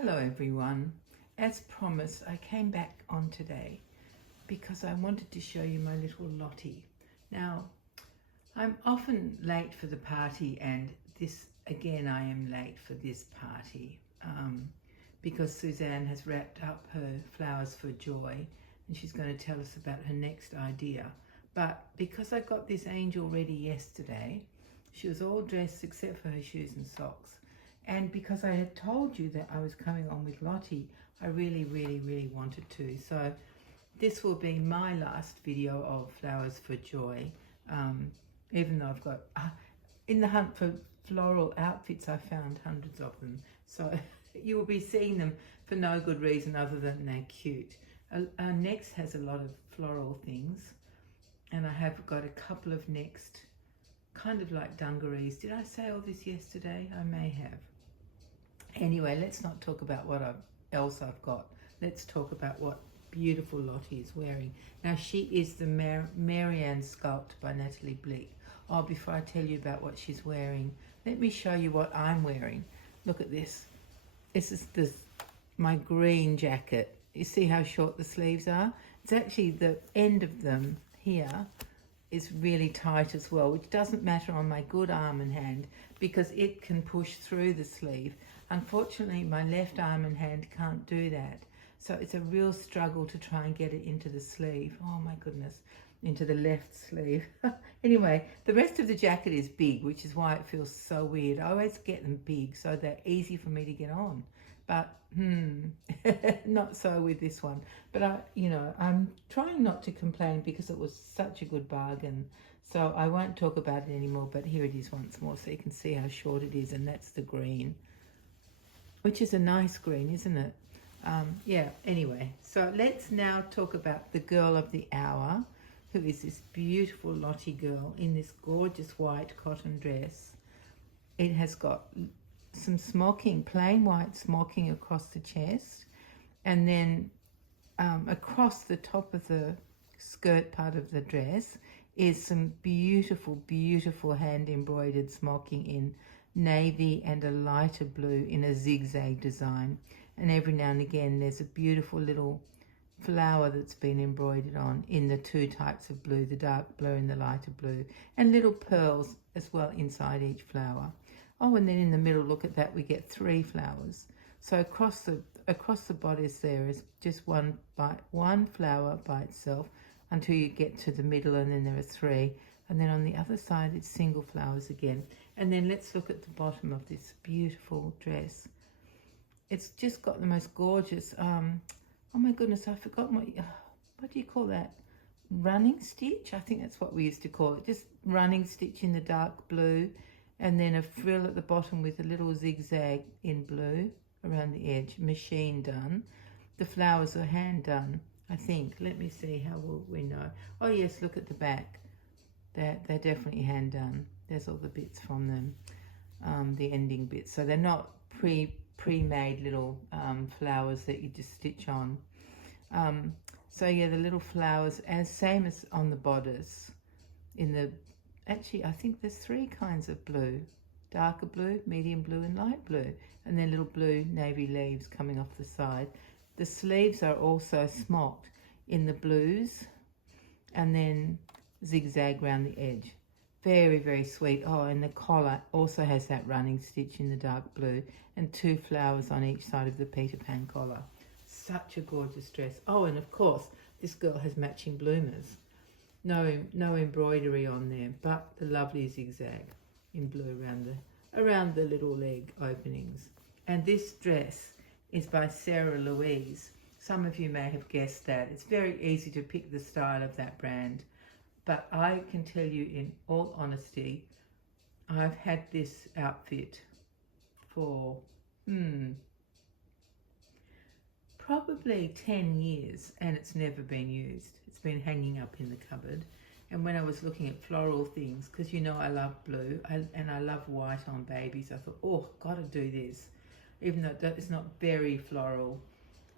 Hello everyone. As promised, I came back on today because I wanted to show you my little Lottie. Now, I'm often late for the party, and this again I am late for this party because Suzanne has wrapped up her Flowers for Joy and she's going to tell us about her next idea. But because I got this angel ready yesterday, she was all dressed except for her shoes and socks. And because I had told you that I was coming on with Lottie, I really wanted to. So this will be my last video of Flowers for Joy. Even though I've got, in the hunt for floral outfits, I found hundreds of them. So you will be seeing them for no good reason other than they're cute. Our next has a lot of floral things. And I have got a couple of next kind of like dungarees. Did I say all this yesterday? I may have. Anyway, let's not talk about what else I've got. Let's talk about what beautiful Lottie is wearing. Now, she is the Marianne Sculpt by Natali Blick. Oh, before I tell you about what she's wearing, let me show you what I'm wearing. Look at this. This is my green jacket. You see how short the sleeves are? It's actually the end of them here is really tight as well, which doesn't matter on my good arm and hand because it can push through the sleeve. Unfortunately, my left arm and hand can't do that. So it's a real struggle to try and get it into the sleeve. Oh my goodness, into the left sleeve. Anyway, the rest of the jacket is big, which is why it feels so weird. I always get them big so they're easy for me to get on. But not so with this one. But I'm trying not to complain because it was such a good bargain. So I won't talk about it anymore, but here it is once more so you can see how short it is, and that's the green. Which is a nice green, isn't it? Yeah, anyway. So let's now talk about the girl of the hour, who is this beautiful Lottie girl in this gorgeous white cotton dress. It has got some smocking, plain white smocking across the chest, and then across the top of the skirt part of the dress is some beautiful hand embroidered smocking in navy and a lighter blue in a zigzag design, and every now and again there's a beautiful little flower that's been embroidered on in the two types of blue, the dark blue and the lighter blue, and little pearls as well inside each flower. Oh, and then in the middle, look at that, we get 3 flowers. So across the bodice there is just one flower by itself until you get to the middle, and then there are 3. And then on the other side, it's single flowers again. And then let's look at the bottom of this beautiful dress. It's just got the most gorgeous, oh my goodness, I forgot what do you call that? Running stitch? I think that's what we used to call it. Just running stitch in the dark blue, and then a frill at the bottom with a little zigzag in blue around the edge, machine done. The flowers are hand done, I think. Let me see, how will we know? Oh yes, look at the back. They're definitely hand done. There's all the bits from them, the ending bits. So they're not pre-made little flowers that you just stitch on. So yeah, the little flowers, same as on the bodice. Actually, I think there's 3 kinds of blue. Darker blue, medium blue and light blue. And then little blue navy leaves coming off the side. The sleeves are also smocked in the blues and then zigzag round the edge. Very sweet. Oh, and the collar also has that running stitch in the dark blue and 2 flowers on each side of the Peter Pan collar. Such a gorgeous dress. Oh, and of course, this girl has matching bloomers. No embroidery on there, but the lovely zigzag in blue around the little leg openings. And this dress is by Sarah Louise. Some of you may have guessed that. It's very easy to pick the style of that brand. But I can tell you in all honesty, I've had this outfit for probably 10 years and it's never been used. It's been hanging up in the cupboard. And when I was looking at floral things, because you know I love blue and I love white on babies, I thought, oh, gotta do this. Even though it's not very floral,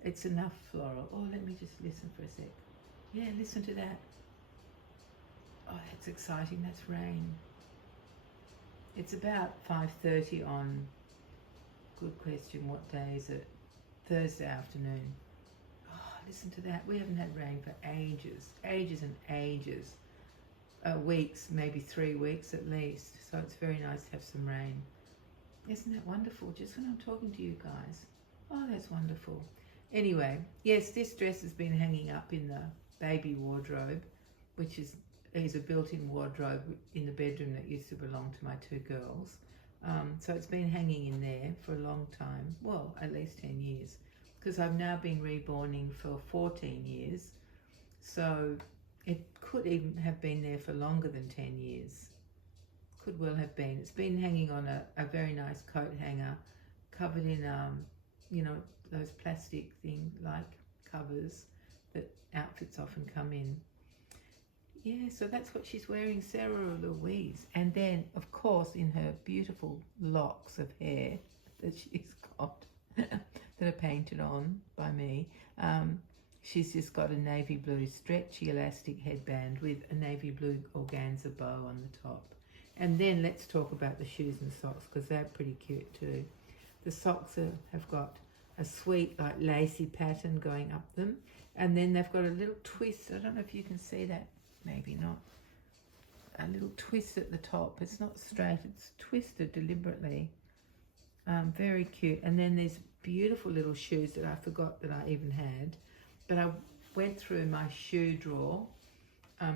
it's enough floral. Oh, let me just listen for a sec. Yeah, listen to that. Oh, that's exciting. That's rain. It's about 5:30 on, good question, what day is it? Thursday afternoon. Oh, listen to that. We haven't had rain for ages and ages. Weeks, maybe 3 weeks at least. So it's very nice to have some rain. Isn't that wonderful? Just when I'm talking to you guys. Oh, that's wonderful. Anyway, yes, this dress has been hanging up in the baby wardrobe, which is a built-in wardrobe in the bedroom that used to belong to my 2 girls. So it's been hanging in there for a long time, well, at least 10 years, because I've now been reborning for 14 years. So it could even have been there for longer than 10 years. Could well have been. It's been hanging on a very nice coat hanger, covered in, you know, those plastic thing like covers that outfits often come in. Yeah, so that's what she's wearing, Sarah Louise. And then, of course, in her beautiful locks of hair that she's got, that are painted on by me, she's just got a navy blue stretchy elastic headband with a navy blue organza bow on the top. And then let's talk about the shoes and socks, because they're pretty cute too. The socks have got a sweet, like, lacy pattern going up them. And then they've got a little twist. I don't know if you can see that. Maybe not. A little twist at the top. It's not straight, it's twisted deliberately. Very cute. And then there's beautiful little shoes that I forgot that I even had. But I went through my shoe drawer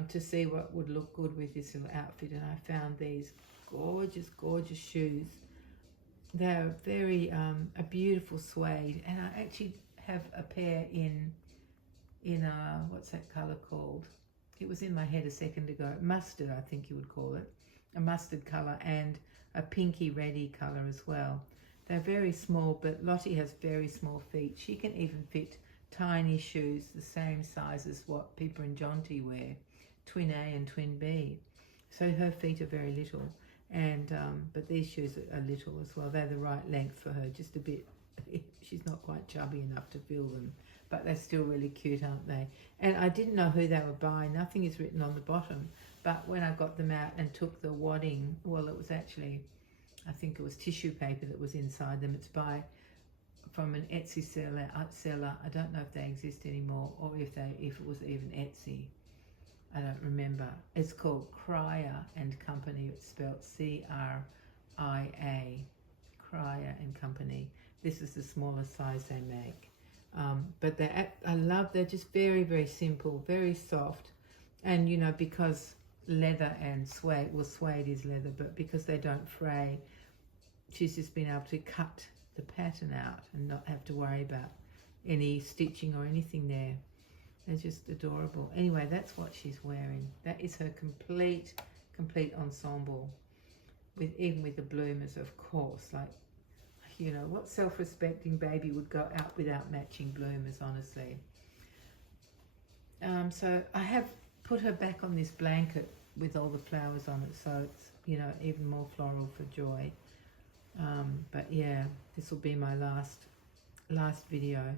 to see what would look good with this little outfit, and I found these gorgeous, gorgeous shoes. They're very, a beautiful suede, and I actually have a pair in what's that colour called? It was in my head a second ago. Mustard, I think you would call it. A mustard colour and a pinky reddy colour as well. They're very small, but Lottie has very small feet. She can even fit tiny shoes the same size as what Pippa and Jonty wear, twin A and twin B. So her feet are very little, and but these shoes are little as well. They're the right length for her, just a bit. She's not quite chubby enough to fill them, but they're still really cute, aren't they? And I didn't know who they were by. Nothing is written on the bottom, but when I got them out and took the wadding, well, it was actually, I think it was tissue paper that was inside them. It's from an Etsy seller. I don't know if they exist anymore, or if it was even Etsy. I don't remember. It's called Crier and Company. It's spelled C-R-I-A, Crier and Company. This is the smallest size they make. But they're just very, very simple, very soft. And, you know, because leather and suede, well, suede is leather, but because they don't fray, she's just been able to cut the pattern out and not have to worry about any stitching or anything there. They're just adorable. Anyway, that's what she's wearing. That is her complete ensemble, even with the bloomers, of course. Like, you know, what self-respecting baby would go out without matching bloomers, honestly? So I have put her back on this blanket with all the flowers on it, so it's, you know, even more floral for joy. But yeah, this will be my last video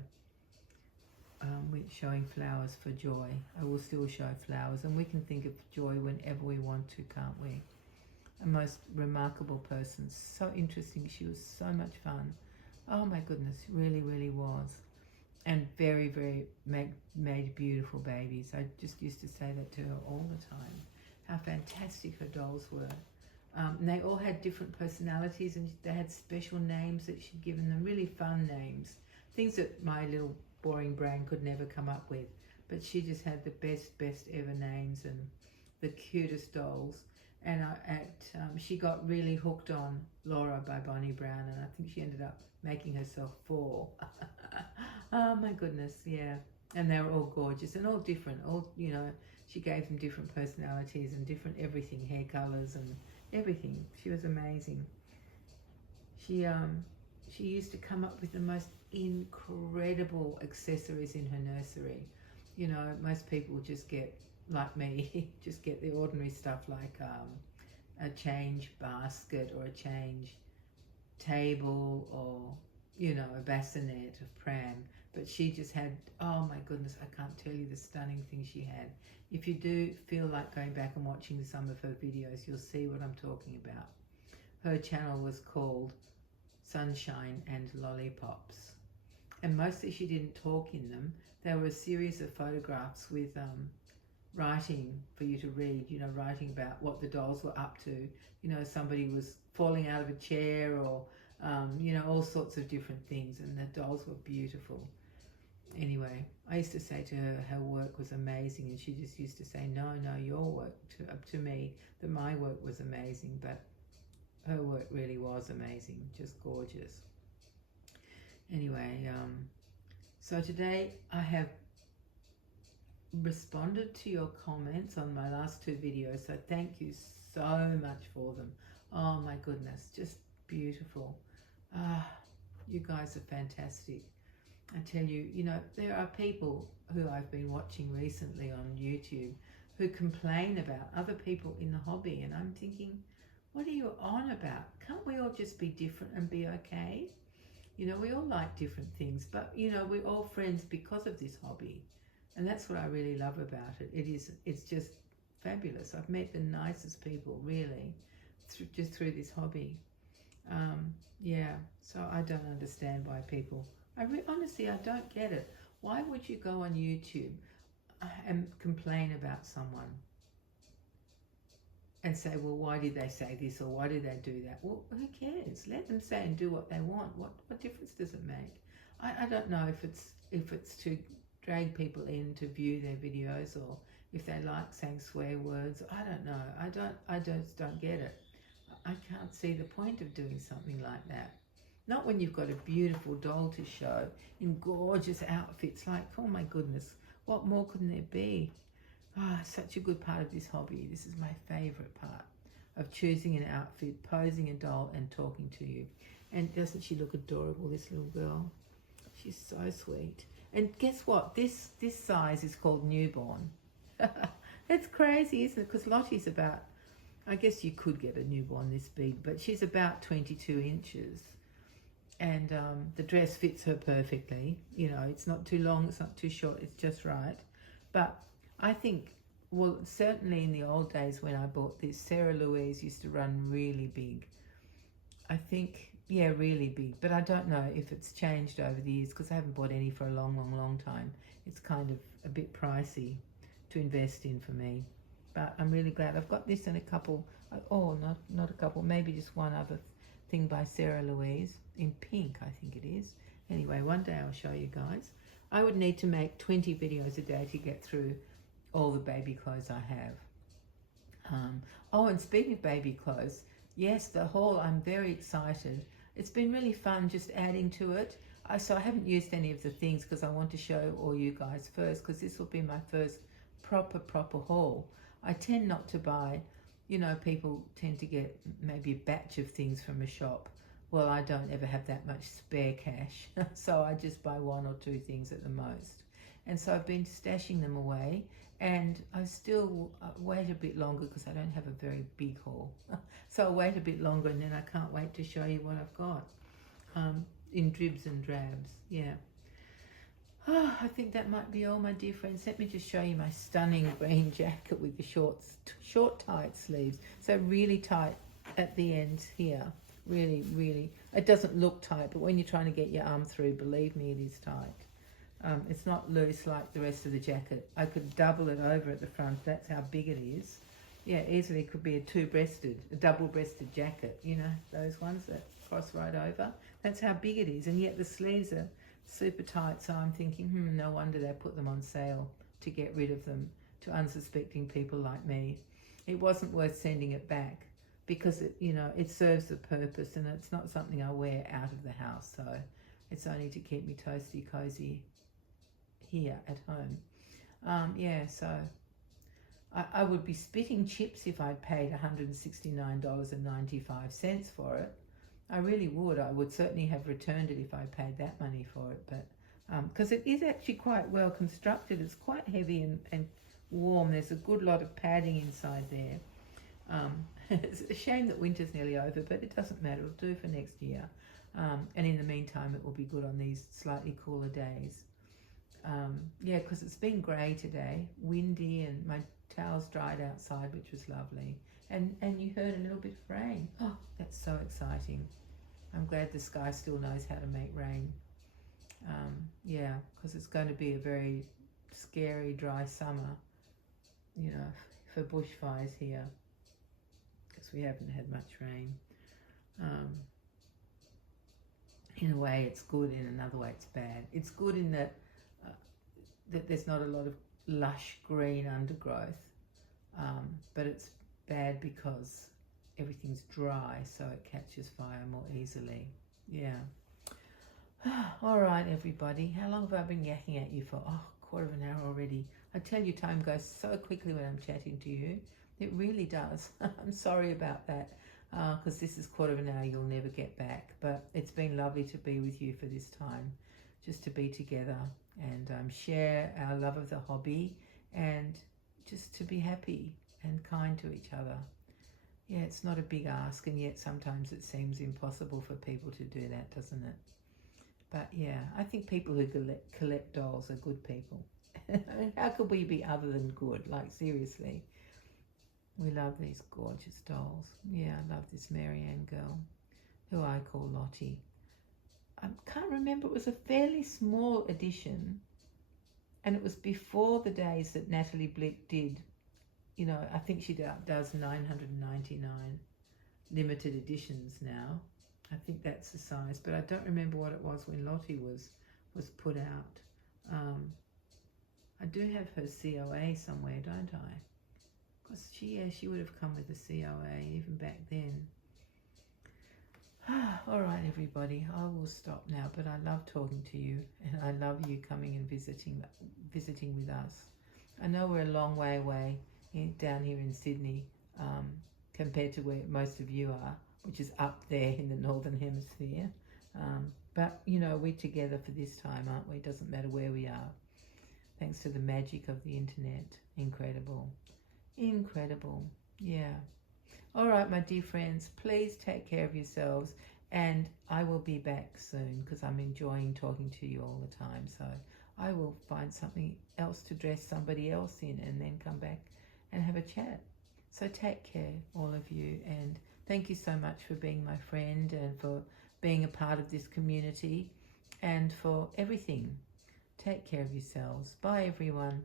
with showing flowers for joy. I will still show flowers, and we can think of joy whenever we want to, can't we? A most remarkable person, so interesting. She was so much fun. Oh my goodness, really, really was. And very, very made beautiful babies. I just used to say that to her all the time, how fantastic her dolls were. And they all had different personalities, and they had special names that she'd given them, really fun names, things that my little boring brain could never come up with. But she just had the best ever names and the cutest dolls. And she got really hooked on Laura by Bonnie Brown, and I think she ended up making herself 4. Oh my goodness, yeah. And they were all gorgeous and all different. All, you know, she gave them different personalities and different everything, hair colours and everything. She was amazing. She used to come up with the most incredible accessories in her nursery. You know, most people just get, like me, just get the ordinary stuff like a change basket or a change table, or, you know, a bassinet, a pram. But she just had, oh my goodness, I can't tell you the stunning things she had. If you do feel like going back and watching some of her videos, you'll see what I'm talking about. Her channel was called Sunshine and Lollipops. and mostly she didn't talk in them. They were a series of photographs with writing for you to read, you know, writing about what the dolls were up to. You know, somebody was falling out of a chair, or, you know, all sorts of different things, and the dolls were beautiful. Anyway, I used to say to her work was amazing, and she just used to say, no, your work to me, that my work was amazing, but her work really was amazing, just gorgeous. Anyway, so today I have responded to your comments on my last two videos, so thank you so much for them. Oh my goodness, just beautiful. You guys are fantastic. I tell you, you know, there are people who I've been watching recently on YouTube who complain about other people in the hobby, and I'm thinking, what are you on about? Can't we all just be different and be okay? You know, we all like different things, but, you know, we're all friends because of this hobby. And that's what I really love about it. It's just fabulous. I've met the nicest people, really, just through this hobby. Yeah, so I don't understand why people... honestly, I don't get it. Why would you go on YouTube and complain about someone and say, well, why did they say this, or why did they do that? Well, who cares? Let them say and do what they want. What difference does it make? I don't know if it's to drag people in to view their videos, or if they like saying swear words. I don't know. I just don't get it. I can't see the point of doing something like that. Not when you've got a beautiful doll to show in gorgeous outfits. Like, oh my goodness, what more couldn't there be? Such a good part of this hobby. This is my favourite part of choosing an outfit, posing a doll and talking to you. And doesn't she look adorable, this little girl? She's so sweet. And guess what? This size is called newborn. That's crazy, isn't it? Because Lottie's about, I guess you could get a newborn this big, but she's about 22 inches. And the dress fits her perfectly. You know, it's not too long, it's not too short, it's just right. But I think, well, certainly in the old days when I bought this, Sarah Louise used to run really big. I think, yeah, really big. But I don't know if it's changed over the years, because I haven't bought any for a long time. It's kind of a bit pricey to invest in for me. But I'm really glad. I've got this and a couple, oh, not a couple, maybe just one other thing by Sarah Louise in pink, I think it is. Anyway, one day I'll show you guys. I would need to make 20 videos a day to get through all the baby clothes I have. Oh, and speaking of baby clothes, yes, the haul, I'm very excited. It's been really fun just adding to it. So I haven't used any of the things because I want to show all you guys first, because this will be my first proper haul. I tend not to buy, you know, people tend to get maybe a batch of things from a shop. Well, I don't ever have that much spare cash, so I just buy one or two things at the most. And so I've been stashing them away, and I still wait a bit longer because I don't have a very big haul. So I'll wait a bit longer, and then I can't wait to show you what I've got in dribs and drabs. Yeah. Oh, I think that might be all, my dear friends. Let me just show you my stunning green jacket with the short tight sleeves. So really tight at the ends here. Really, it doesn't look tight, but when you're trying to get your arm through, believe me, it is tight. It's not loose like the rest of the jacket. I could double it over at the front. That's how big it is. Yeah, easily could be a double-breasted jacket, you know, those ones that cross right over. That's how big it is, and yet the sleeves are super tight, so I'm thinking, no wonder they put them on sale to get rid of them to unsuspecting people like me. It wasn't worth sending it back, because it, you know, it serves a purpose, and it's not something I wear out of the house, so it's only to keep me toasty cozy here at home. Yeah, so I would be spitting chips if I'd paid $169.95 for it. I really would. I would certainly have returned it if I paid that money for it, but because it is actually quite well constructed. It's quite heavy and warm. There's a good lot of padding inside there. It's a shame that winter's nearly over, but it doesn't matter. It'll do for next year. And in the meantime, it will be good on these slightly cooler days. Yeah, because it's been grey today, windy, and my towels dried outside, which was lovely. And you heard a little bit of rain. Oh, that's so exciting. I'm glad the sky still knows how to make rain. Yeah, because it's going to be a very scary dry summer, you know, for bushfires here, because we haven't had much rain. In a way it's good, in another way it's bad. It's good in that that there's not a lot of lush green undergrowth, but it's bad because everything's dry, so it catches fire more easily. Yeah. All right, everybody. How long have I been yakking at you for? Oh, quarter of an hour already. I tell you, time goes so quickly when I'm chatting to you. It really does. I'm sorry about that, because this is quarter of an hour you'll never get back. But it's been lovely to be with you for this time, just to be together and share our love of the hobby and just to be happy and kind to each other. Yeah, it's not a big ask, and yet sometimes it seems impossible for people to do that, doesn't it? But yeah, I think people who collect dolls are good people. I mean, how could we be other than good? Like, seriously. We love these gorgeous dolls. Yeah, I love this Marianne girl, who I call Lottie. I can't remember, it was a fairly small edition, and it was before the days that Natali Blick did, you know, I think she does 999 limited editions now. I think that's the size, but I don't remember what it was when Lottie was put out. I do have her COA somewhere, don't I? Because she would have come with a COA even back then. All right, everybody, I will stop now, but I love talking to you, and I love you coming and visiting with us. I know we're a long way away down here in Sydney, compared to where most of you are, which is up there in the Northern Hemisphere. But, you know, we're together for this time, aren't we? It doesn't matter where we are. Thanks to the magic of the internet. Incredible. Incredible. Yeah. All right, my dear friends, please take care of yourselves, and I will be back soon because I'm enjoying talking to you all the time. So I will find something else to dress somebody else in and then come back and have a chat. So take care, all of you, and thank you so much for being my friend and for being a part of this community and for everything. Take care of yourselves. Bye, everyone.